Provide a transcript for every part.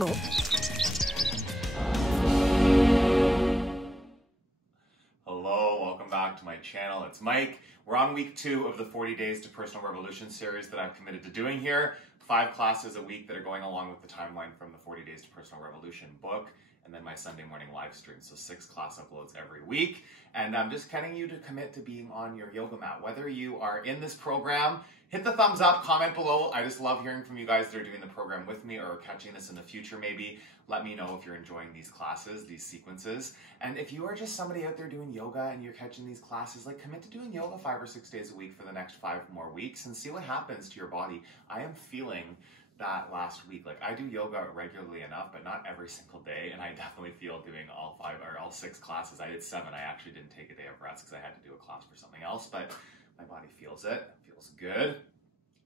Hello, welcome back to my channel. It's Mike. We're on week 2 of the 40 Days to Personal Revolution series that I've committed to doing here. 5 classes a week that are going along with the timeline from the 40 Days to Personal Revolution book, and then my Sunday morning live stream. So 6 class uploads every week. And I'm just getting you to commit to being on your yoga mat. Whether you are in this program, hit the thumbs up, comment below. I just love hearing from you guys that are doing the program with me or catching this in the future maybe. Let me know if you're enjoying these classes, these sequences. And if you are just somebody out there doing yoga and you're catching these classes, like commit to doing yoga 5 or 6 days a week for the next 5 more weeks and see what happens to your body. I am feeling that last week. Like I do yoga regularly enough, but not every single day. And I definitely feel doing all 5 or all 6 classes. I did 7. I actually didn't take a day of rest because I had to do a class for something else, but my body feels it. It feels good.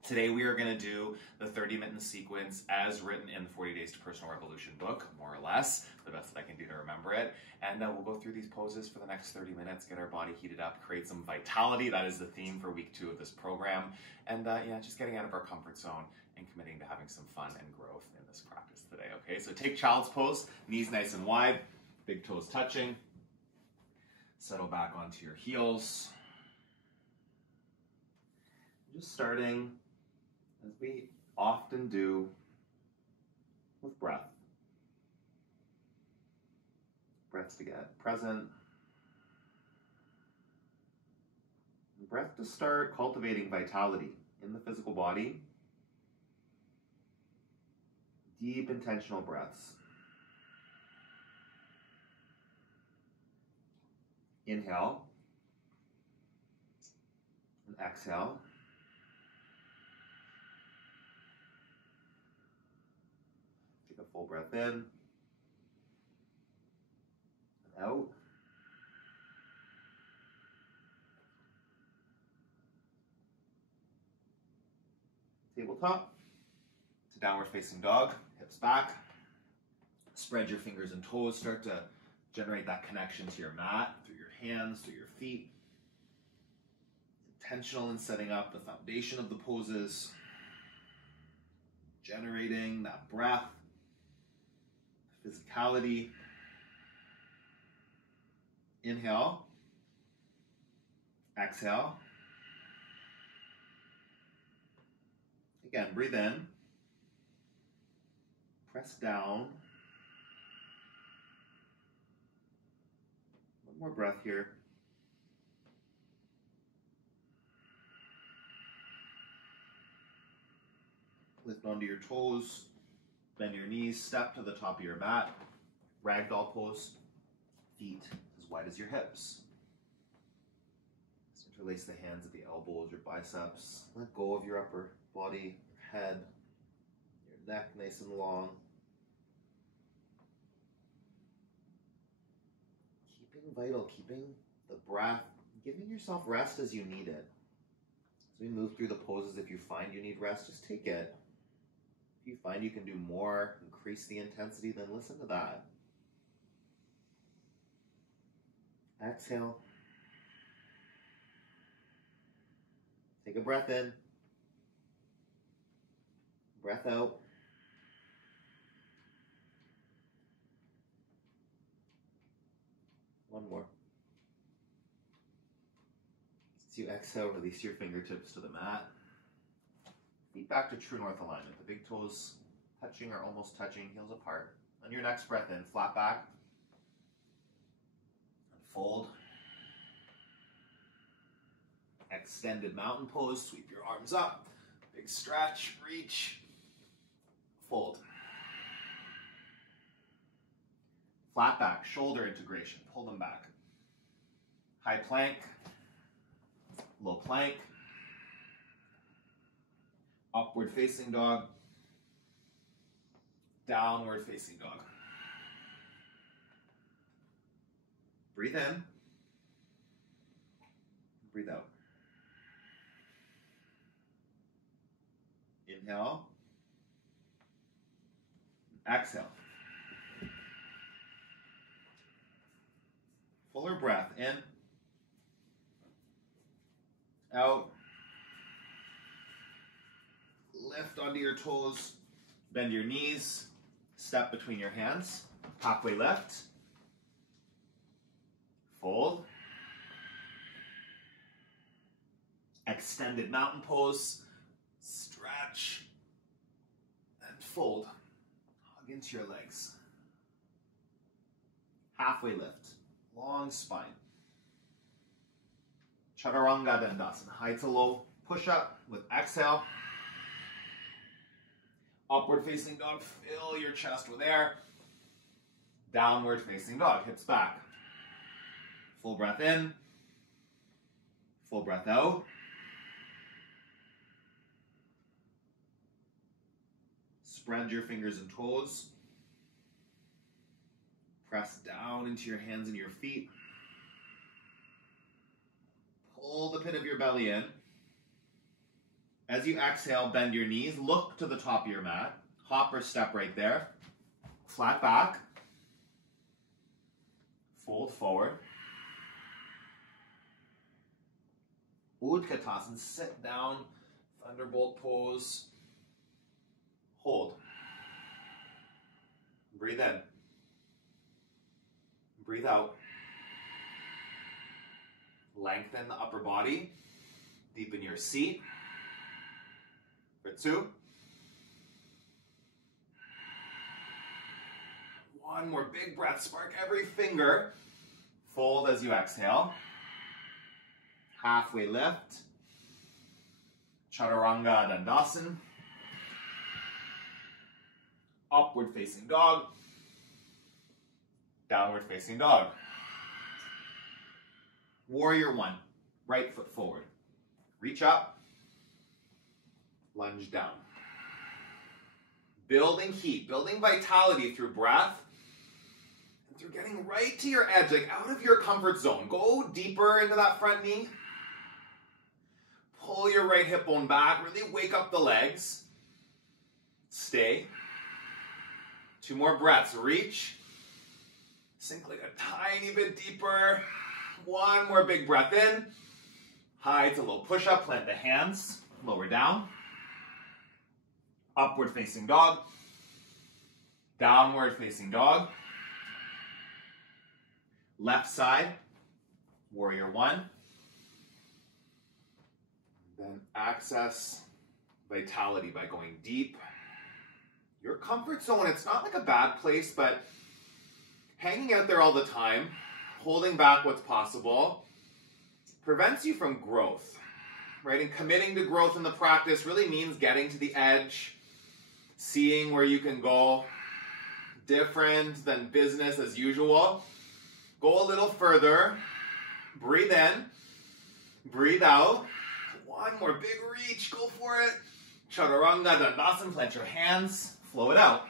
Today we are going to do the 30-minute sequence as written in the 40 Days to Personal Revolution book, more or less, the best that I can do to remember it. And we'll go through these poses for the next 30 minutes, get our body heated up, create some vitality. That is the theme for week 2 of this program. And yeah, just getting out of our comfort zone and committing to having some fun and growth in this practice today, okay? So take child's pose, knees nice and wide, big toes touching. Settle back onto your heels. Just starting, as we often do, with breath. Breath to get present. And breath to start cultivating vitality in the physical body. Deep intentional breaths. Inhale. And exhale. Take a full breath in. And out. Tabletop to downward facing dog. Hips back. Spread your fingers and toes. Start to generate that connection to your mat through your hands, through your feet. Intentional in setting up the foundation of the poses. Generating that breath, physicality. Inhale. Exhale. Again, breathe in. Press down. One more breath here. Lift onto your toes. Bend your knees. Step to the top of your mat. Ragdoll pose. Feet as wide as your hips. Just interlace the hands at the elbows, your biceps. Let go of your upper body, your head, your neck nice and long. Keeping vital, keeping the breath, giving yourself rest as you need it. As we move through the poses, if you find you need rest, just take it. If you find you can do more, increase the intensity, then listen to that. Exhale. Take a breath in. Breath out. One more. As you exhale, release your fingertips to the mat. Feet back to true north alignment. The big toes touching or almost touching, heels apart. On your next breath in, flat back. Fold. Extended mountain pose. Sweep your arms up. Big stretch. Reach. Fold. Flat back. Shoulder integration. Pull them back. High plank. Low plank. Upward facing dog. Downward facing dog. Breathe in. Breathe out. Inhale. Exhale. Fuller breath in. Out. Lift onto your toes. Bend your knees. Step between your hands, halfway lift, fold, extended mountain pose, stretch, and fold. Hug into your legs. Halfway lift, long spine. Chaturanga Dandasana, high to low, push up with exhale. Upward facing dog, fill your chest with air. Downward facing dog, hips back. Full breath in, full breath out. Spread your fingers and toes. Press down into your hands and your feet. Pull the pit of your belly in. As you exhale, bend your knees. Look to the top of your mat. Hop or step right there. Flat back. Fold forward. Utkatasana, sit down. Thunderbolt pose. Hold. Breathe in. Breathe out. Lengthen the upper body. Deepen your seat. For 2. 1 more big breath. Spark every finger. Fold as you exhale. Halfway lift. Chaturanga Dandasana. Upward facing dog. Downward facing dog. Warrior 1. Right foot forward. Reach up. Lunge down. Building heat, building vitality through breath. And through getting right to your edge, like out of your comfort zone. Go deeper into that front knee. Pull your right hip bone back. Really wake up the legs. Stay. 2 more breaths. Reach. Sink like a tiny bit deeper. 1 more big breath in. High to low push up. Plant the hands. Lower down. Upward facing dog. Downward facing dog. Left side. Warrior 1. Then access vitality by going deep. Your comfort zone, it's not like a bad place, but hanging out there all the time, holding back what's possible, prevents you from growth, right? And committing to growth in the practice really means getting to the edge, seeing where you can go, different than business as usual. Go a little further, breathe in, breathe out. 1 more big reach, go for it. Chaturanga Dandasana, plant your hands, flow it out.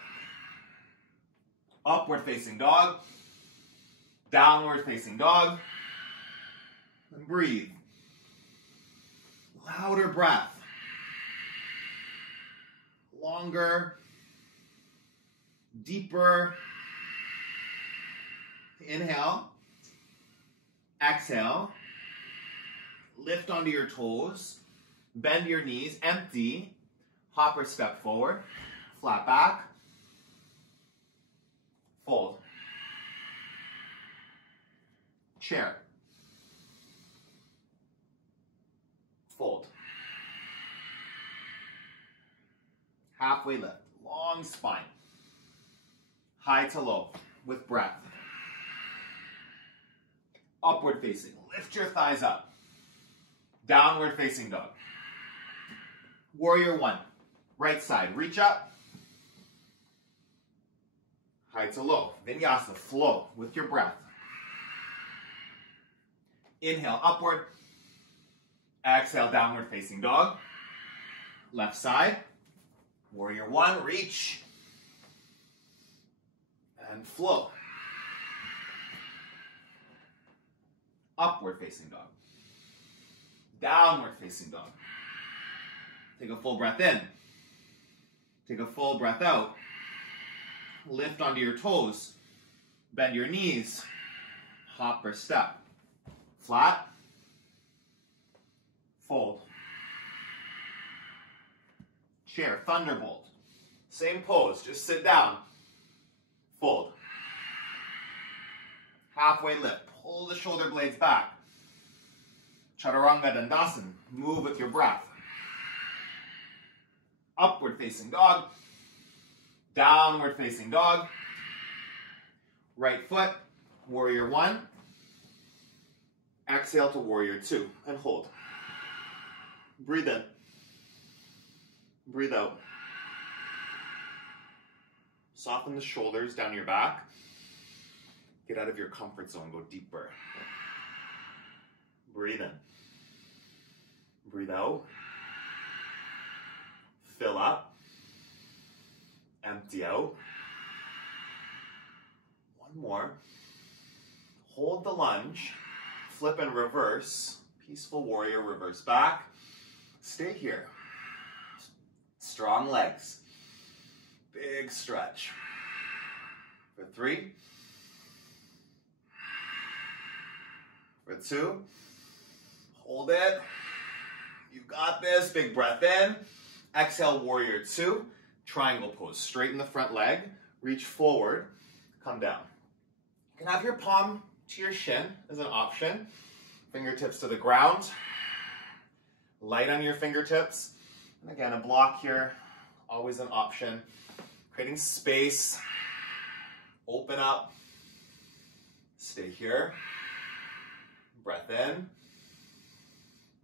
Upward facing dog, downward facing dog, and breathe. Louder breath. Longer, deeper. Inhale, exhale, lift onto your toes, bend your knees, empty, hop or step forward, flat back, fold, chair, fold, halfway lift, long spine, high to low with breath, upward facing, lift your thighs up, downward facing dog, warrior 1, right side, reach up, high to low, vinyasa, flow with your breath. Inhale, upward, exhale, downward facing dog, left side, warrior 1, reach, and flow. Upward facing dog, downward facing dog. Take a full breath in, take a full breath out, lift onto your toes, bend your knees, hop or step, flat, fold, chair, thunderbolt, same pose, just sit down, Fold. Halfway lift. Pull the shoulder blades back. Chaturanga Dandasana. Move with your breath. Upward facing dog. Downward facing dog. Right foot. Warrior 1. Exhale to warrior 2 and hold. Breathe in. Breathe out. Soften the shoulders down your back. Get out of your comfort zone. Go deeper. Breathe in. Breathe out. Fill up. Empty out. One more. Hold the lunge. Flip and reverse. Peaceful warrior, reverse back. Stay here. Strong legs. Big stretch. For 3. For 2. Hold it. You got this. Big breath in. Exhale, warrior 2. Triangle pose. Straighten the front leg. Reach forward. Come down. You can have your palm to your shin as an option. Fingertips to the ground. Light on your fingertips. And again, a block here. Always an option. Creating space. Open up. Stay here. Breath in.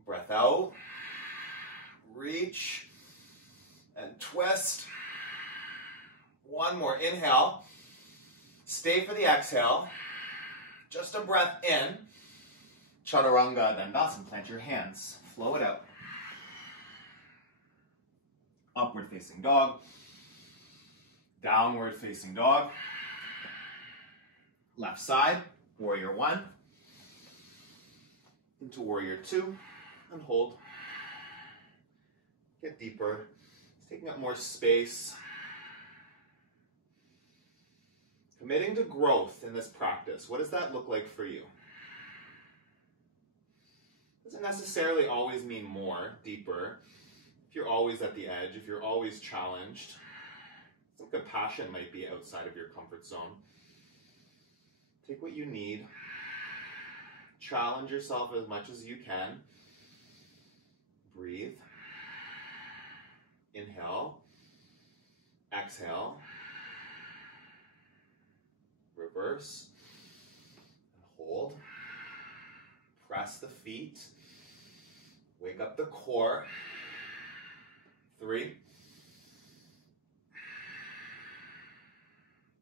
Breath out. Reach. And twist. One more. Inhale. Stay for the exhale. Just a breath in. Chaturanga Dandasana. Plant your hands. Flow it out. Upward facing dog. Downward facing dog. Left side. Warrior 1. Into warrior 2. And hold. Get deeper. It's taking up more space. Committing to growth in this practice. What does that look like for you? Doesn't necessarily always mean more, deeper. If you're always at the edge, if you're always challenged, some compassion might be outside of your comfort zone. Take what you need. Challenge yourself as much as you can. Breathe. Inhale. Exhale. Reverse. And hold. Press the feet. Wake up the core. 3.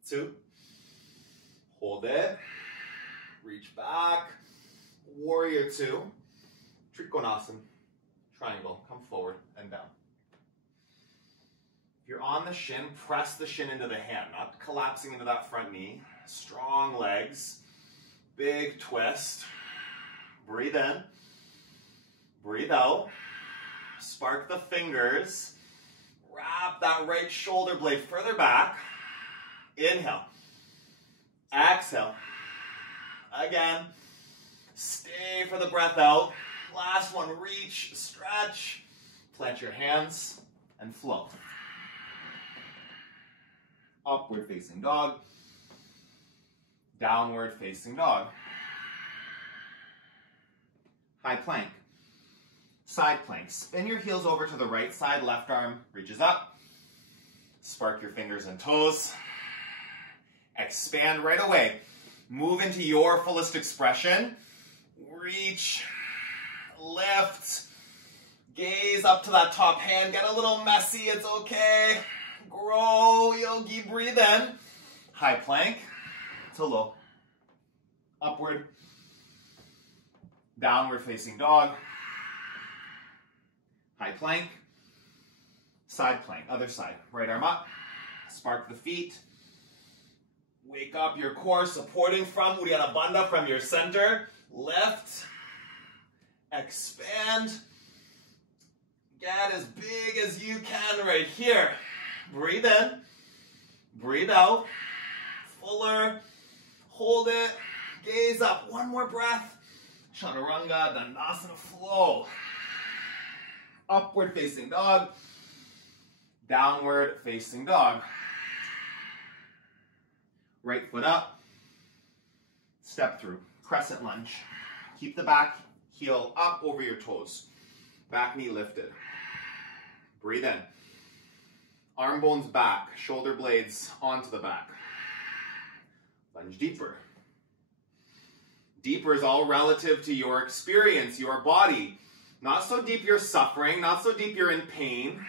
2. Hold it. Reach back. Warrior 2. Trikonasana. Triangle. Come forward and down. If you're on the shin, press the shin into the hand, not collapsing into that front knee. Strong legs. Big twist. Breathe in. Breathe out. Spark the fingers. Wrap that right shoulder blade further back. Inhale. Exhale. Again. Stay for the breath out. Last one. Reach, stretch. Plant your hands and flow. Upward facing dog. Downward facing dog. High plank. Side plank. Spin your heels over to the right side. Left arm reaches up. Spark your fingers and toes. Expand right away. Move into your fullest expression. Reach. Lift. Gaze up to that top hand. Get a little messy. It's okay. Grow, yogi. Breathe in. High plank to low. Upward. Downward facing dog. High plank. Side plank. Other side. Right arm up. Spark the feet. Wake up your core, supporting from Uddiyana Bandha, from your center. Lift. Expand. Get as big as you can right here. Breathe in. Breathe out. Fuller. Hold it. Gaze up. One more breath. Chaturanga Dandasana flow. Upward facing dog. Downward facing dog. Right foot up. Step through. Crescent lunge. Keep the back heel up over your toes. Back knee lifted. Breathe in. Arm bones back. Shoulder blades onto the back. Lunge deeper. Deeper is all relative to your experience, your body. Not so deep you're suffering, not so deep you're in pain,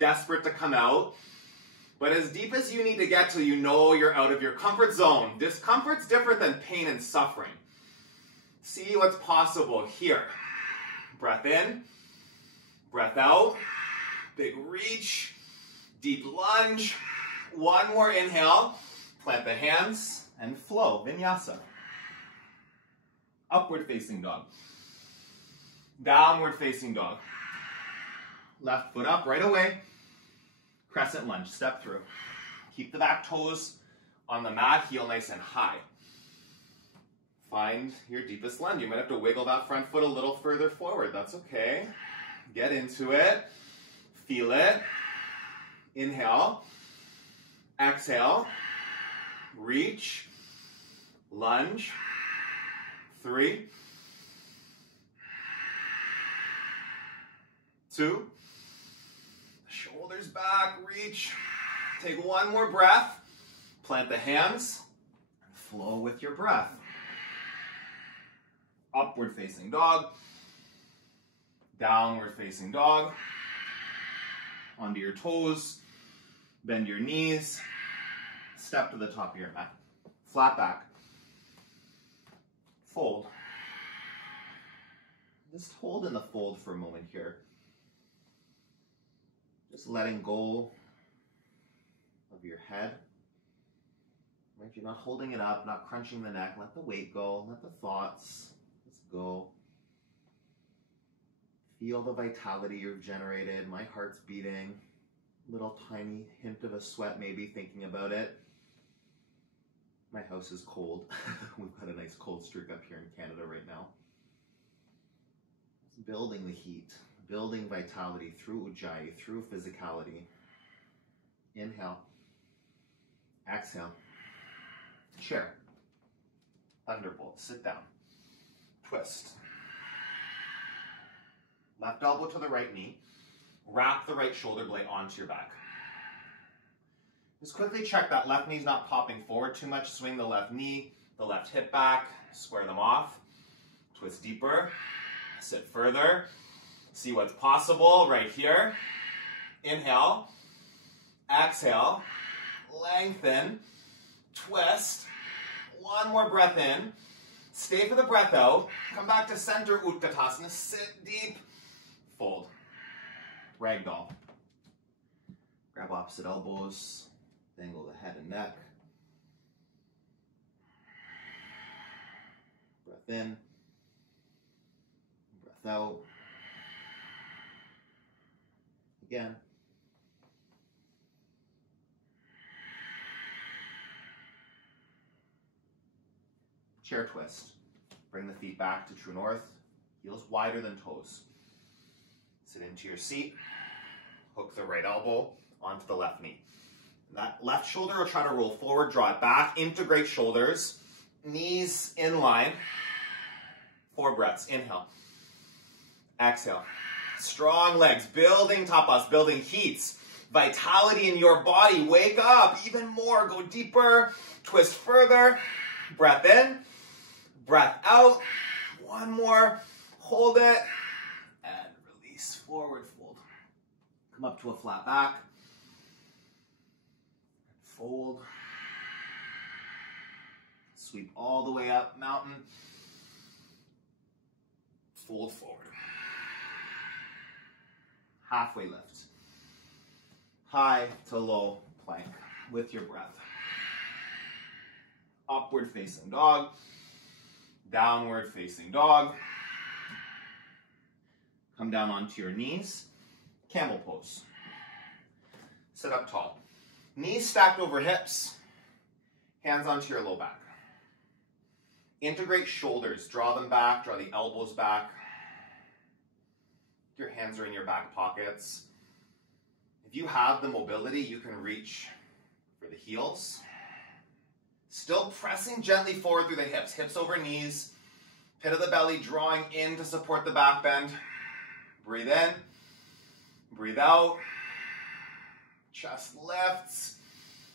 desperate to come out, but as deep as you need to get till you know you're out of your comfort zone. Discomfort's different than pain and suffering. See what's possible here. Breath in, breath out, big reach, deep lunge. One more inhale, plant the hands and flow, vinyasa. Upward facing dog. Downward facing dog. Left foot up right away. Crescent lunge, step through. Keep the back toes on the mat, heel nice and high. Find your deepest lunge. You might have to wiggle that front foot a little further forward. That's okay. Get into it. Feel it. Inhale. Exhale. Reach. Lunge. 3, 2, shoulders back, reach. Take one more breath. Plant the hands and flow with your breath. Upward facing dog. Downward facing dog. Onto your toes. Bend your knees. Step to the top of your mat. Flat back. Fold. Just hold in the fold for a moment here. Just letting go of your head. Right? You're not holding it up, not crunching the neck. Let the weight go. Let the thoughts just go. Feel the vitality you've generated. My heart's beating. Little tiny hint of a sweat maybe thinking about it. My house is cold. We've got a nice cold streak up here in Canada right now. It's building the heat, building vitality through ujjayi, through physicality. Inhale. Exhale. Chair. Thunderbolt. Sit down. Twist. Left elbow to the right knee. Wrap the right shoulder blade onto your back. Just quickly check that left knee's not popping forward too much. Swing the left knee, the left hip back, square them off. Twist deeper, sit further. See what's possible right here. Inhale, exhale, lengthen, twist. One more breath in. Stay for the breath out. Come back to center Utkatasana. Sit deep, fold. Ragdoll. Grab opposite elbows. Angle the head and neck. Breath in. Breath out. Again. Chair twist. Bring the feet back to true north. Heels wider than toes. Sit into your seat. Hook the right elbow onto the left knee. That left shoulder will try to roll forward, draw it back, integrate shoulders, knees in line. 4 breaths. Inhale. Exhale. Strong legs, building tapas, building heats. Vitality in your body. Wake up even more. Go deeper. Twist further. Breath in. Breath out. One more. Hold it. And release. Forward fold. Come up to a flat back. Fold. Sweep all the way up, mountain. Fold forward. Halfway lift. High to low plank with your breath. Upward facing dog. Downward facing dog. Come down onto your knees. Camel pose. Sit up tall. Knees stacked over hips, hands onto your low back. Integrate shoulders, draw them back, draw the elbows back. Your hands are in your back pockets. If you have the mobility, you can reach for the heels. Still pressing gently forward through the hips. Hips over knees. Pit of the belly drawing in to support the back bend. Breathe in. Breathe out. Chest lifts.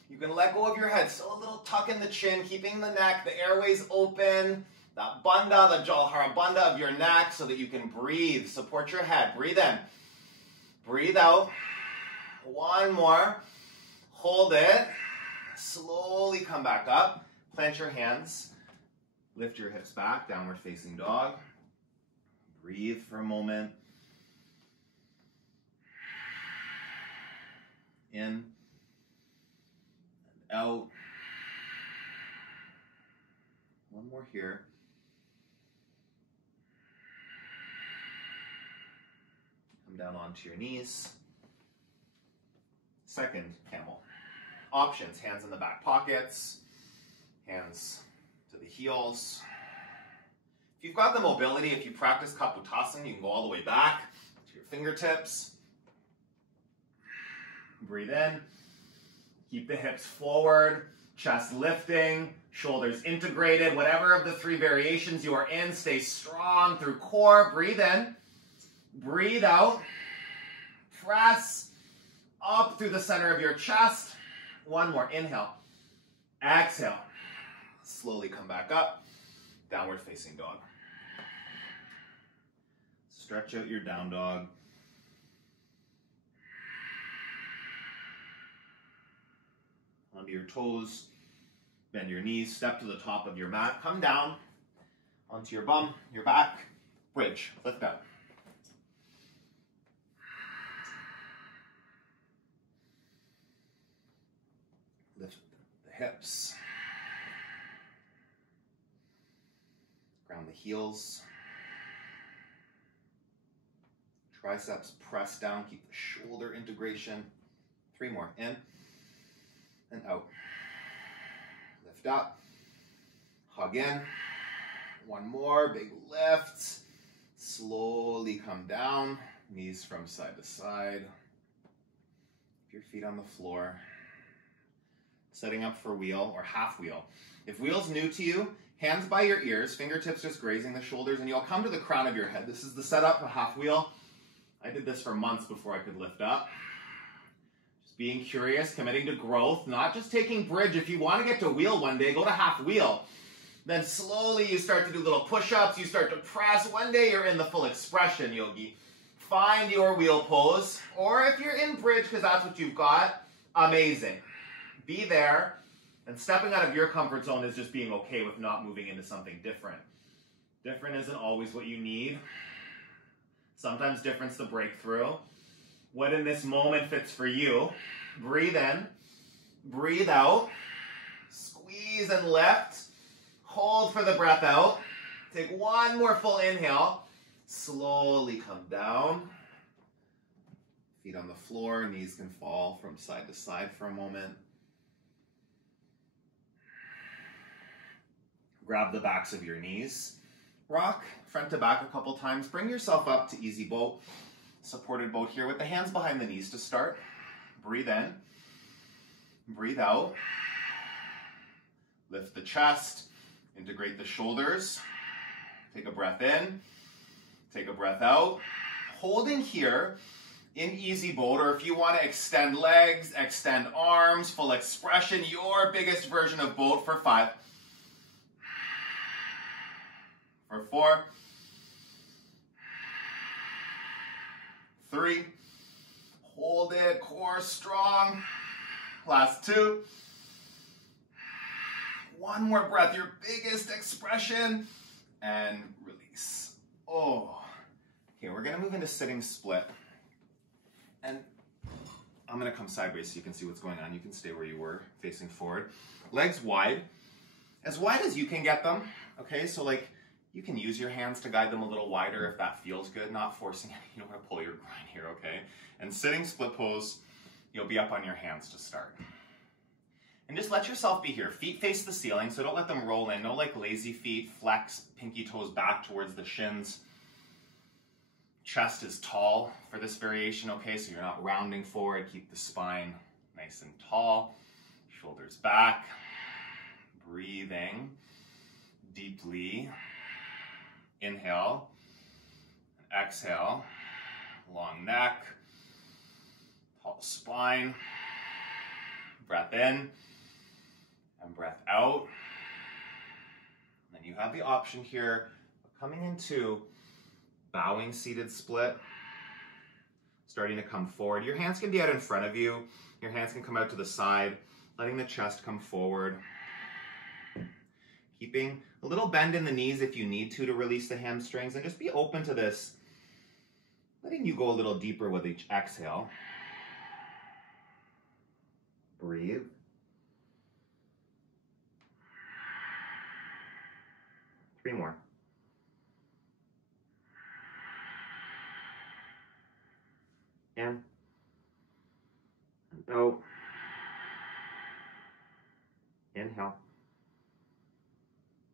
You can let go of your head. Still a little tuck in the chin, keeping the neck, the airways open. That bandha, the Jalhara bandha of your neck so that you can breathe. Support your head. Breathe in. Breathe out. One more. Hold it. Slowly come back up. Plant your hands. Lift your hips back. Downward facing dog. Breathe for a moment. In and out. One more here. Come down onto your knees. Second camel. Options, hands in the back pockets, hands to the heels. If you've got the mobility, if you practice Kapotasana, you can go all the way back to your fingertips. Breathe in. Keep the hips forward, chest lifting, shoulders integrated. Whatever of the three variations you are in, stay strong through core. Breathe in. Breathe out. Press up through the center of your chest. One more. Inhale. Exhale. Slowly come back up. Downward facing dog. Stretch out your down dog. Onto your toes. Bend your knees. Step to the top of your mat. Come down onto your bum, your back. Bridge. Lift up. Lift the hips. Ground the heels. Triceps press down. Keep the shoulder integration. 3 more. In and out. Lift up. Hug in. 1 more. Big lift. Slowly come down. Knees from side to side. Keep your feet on the floor. Setting up for wheel or half wheel. If wheel's new to you, hands by your ears, fingertips just grazing the shoulders, and you'll come to the crown of your head. This is the setup, a half wheel. I did this for months before I could lift up. Just being curious, committing to growth, not just taking bridge. If you want to get to wheel one day, go to half wheel. Then slowly you start to do little push-ups, you start to press. One day you're in the full expression, yogi. Find your wheel pose, or if you're in bridge because that's what you've got, amazing. Be there, and stepping out of your comfort zone is just being okay with not moving into something different. Different isn't always what you need. Sometimes different's the breakthrough. What in this moment fits for you? Breathe in, breathe out, squeeze and lift, hold for the breath out. Take 1 more full inhale, slowly come down. Feet on the floor, knees can fall from side to side for a moment. Grab the backs of your knees. Rock front to back a couple times. Bring yourself up to easy boat. Supported boat here with the hands behind the knees to start. Breathe in. Breathe out. Lift the chest. Integrate the shoulders. Take a breath in. Take a breath out. Holding here in easy boat, or if you want to extend legs, extend arms, full expression, your biggest version of boat for 5. For 4, 3, hold it, core strong. Last 2. 1 more breath, your biggest expression, and release. Oh, okay, we're gonna move into sitting split. And I'm gonna come sideways so you can see what's going on. You can stay where you were, facing forward. Legs wide as you can get them. Okay, so like, you can use your hands to guide them a little wider if that feels good, not forcing it. You don't want to pull your groin here, okay? And sitting split pose, you'll be up on your hands to start. And just let yourself be here. Feet face the ceiling, so don't let them roll in. No like lazy feet, flex, pinky toes back towards the shins. Chest is tall for this variation, okay? So you're not rounding forward. Keep the spine nice and tall. Shoulders back. Breathing deeply. Inhale. Exhale. Long neck. Tall spine. Breath in and breath out. And then you have the option here of coming into bowing seated split, starting to come forward. Your hands can be out in front of you. Your hands can come out to the side, letting the chest come forward. Keeping a little bend in the knees if you need to release the hamstrings, and just be open to this, letting you go a little deeper with each exhale. Breathe. Three more. In and out. Inhale.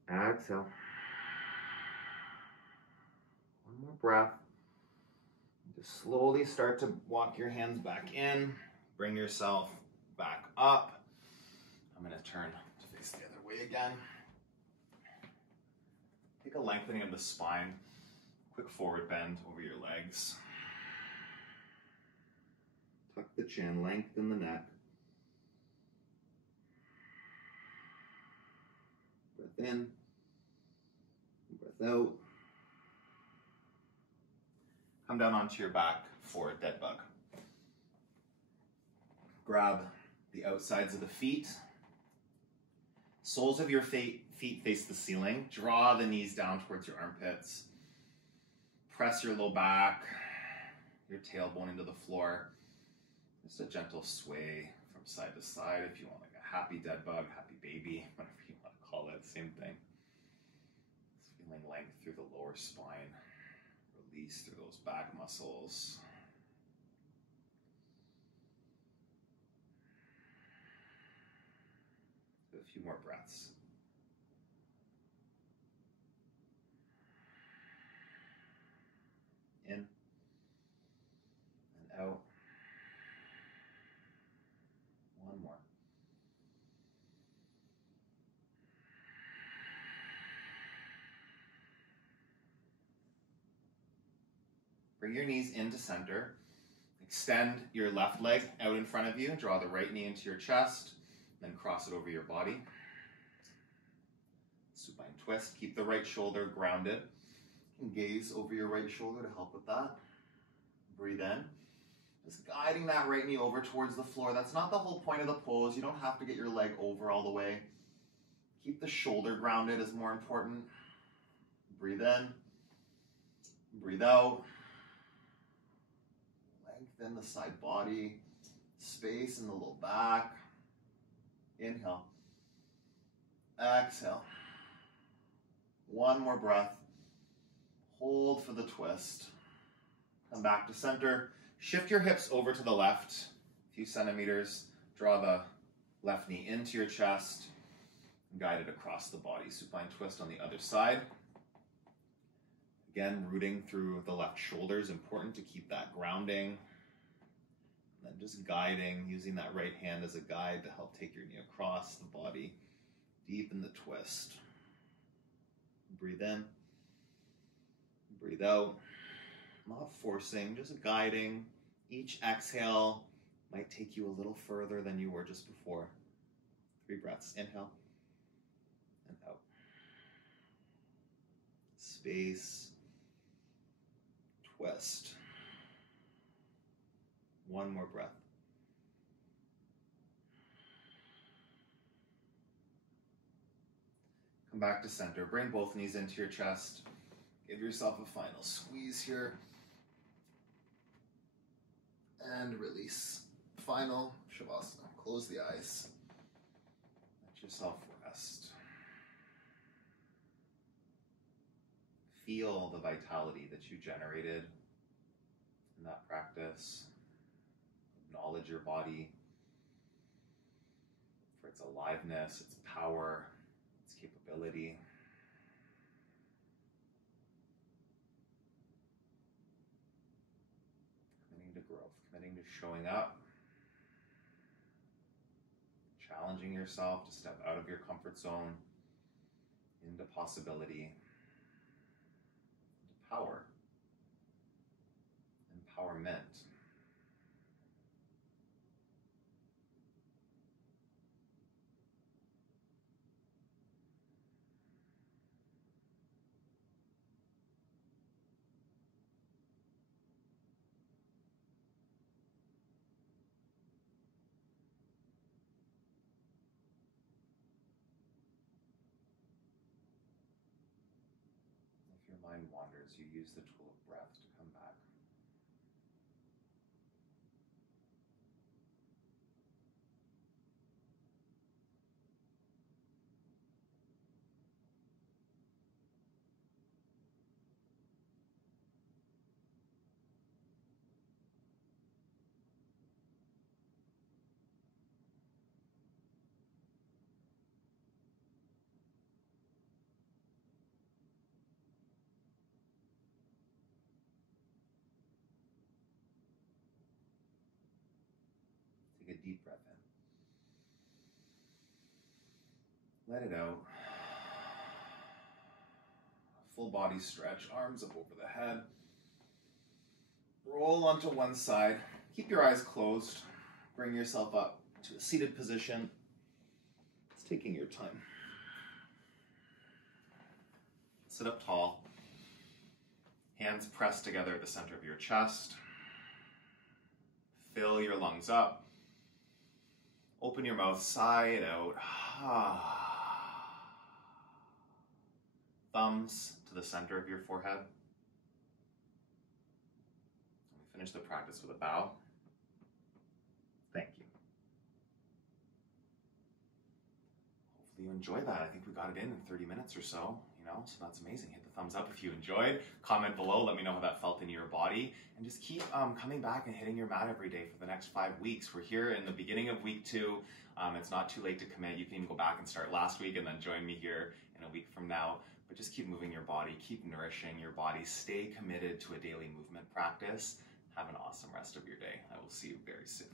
Exhale. One more breath. Just slowly start to walk your hands back in. Bring yourself back up. I'm going to turn to face the other way again. Take a lengthening of the spine. Quick forward bend over your legs. Tuck the chin, lengthen the neck. Breath in, breath out. Come down onto your back for a dead bug. Grab the outsides of the feet. Soles of your feet face the ceiling. Draw the knees down towards your armpits. Press your low back, your tailbone into the floor. Just a gentle sway from side to side if you want, like a happy dead bug, happy baby, whatever you want to call it, same thing. Just feeling length through the lower spine, release through those back muscles. Do a few more breaths. In and out. One more. Bring your knees into center. Extend your left leg out in front of you. Draw the right knee into your chest. Then cross it over your body. Supine twist. Keep the right shoulder grounded. And gaze over your right shoulder to help with that. Breathe in. Just guiding that right knee over towards the floor. That's not the whole point of the pose. You don't have to get your leg over all the way. Keep the shoulder grounded is more important. Breathe in. Breathe out. Lengthen the side body. Space in the low back. Inhale. Exhale. One more breath. Hold for the twist. Come back to center. Shift your hips over to the left a few centimeters. Draw the left knee into your chest. Guide it across the body. Supine twist on the other side. Again, rooting through the left shoulder is important to keep that grounding. And then just guiding, using that right hand as a guide to help take your knee across the body. Deepen the twist. Breathe in. Breathe out. Not forcing, just guiding. Each exhale might take you a little further than you were just before. 3 breaths. Inhale and out. Space. Twist. One more breath. Come back to center. Bring both knees into your chest. Give yourself a final squeeze here. And release. Final Shavasana. Close the eyes. Let yourself rest. Feel the vitality that you generated in that practice. Acknowledge your body for its aliveness, its power, its capability. Committing to growth, committing to showing up, challenging yourself to step out of your comfort zone into possibility, into power, empowerment. If your mind wanders, you use the tool of breath to come back. Take a deep breath in. Let it out. Full body stretch, arms up over the head. Roll onto one side. Keep your eyes closed. Bring yourself up to a seated position. It's taking your time. Sit up tall. Hands pressed together at the center of your chest. Fill your lungs up. Open your mouth, sigh it out. Thumbs to the center of your forehead. We finish the practice with a bow. Thank you. Hopefully you enjoyed that. I think we got it in 30 minutes or so, so that's amazing. Hit the thumbs up if you enjoyed. Comment below, let me know how that felt in your body. And just keep coming back and hitting your mat every day for the next 5 weeks. We're here in the beginning of week 2. It's not too late to commit. You can even go back and start last week and then join me here in a week from now. But just keep moving your body, keep nourishing your body, stay committed to a daily movement practice. Have an awesome rest of your day. I will see you very soon.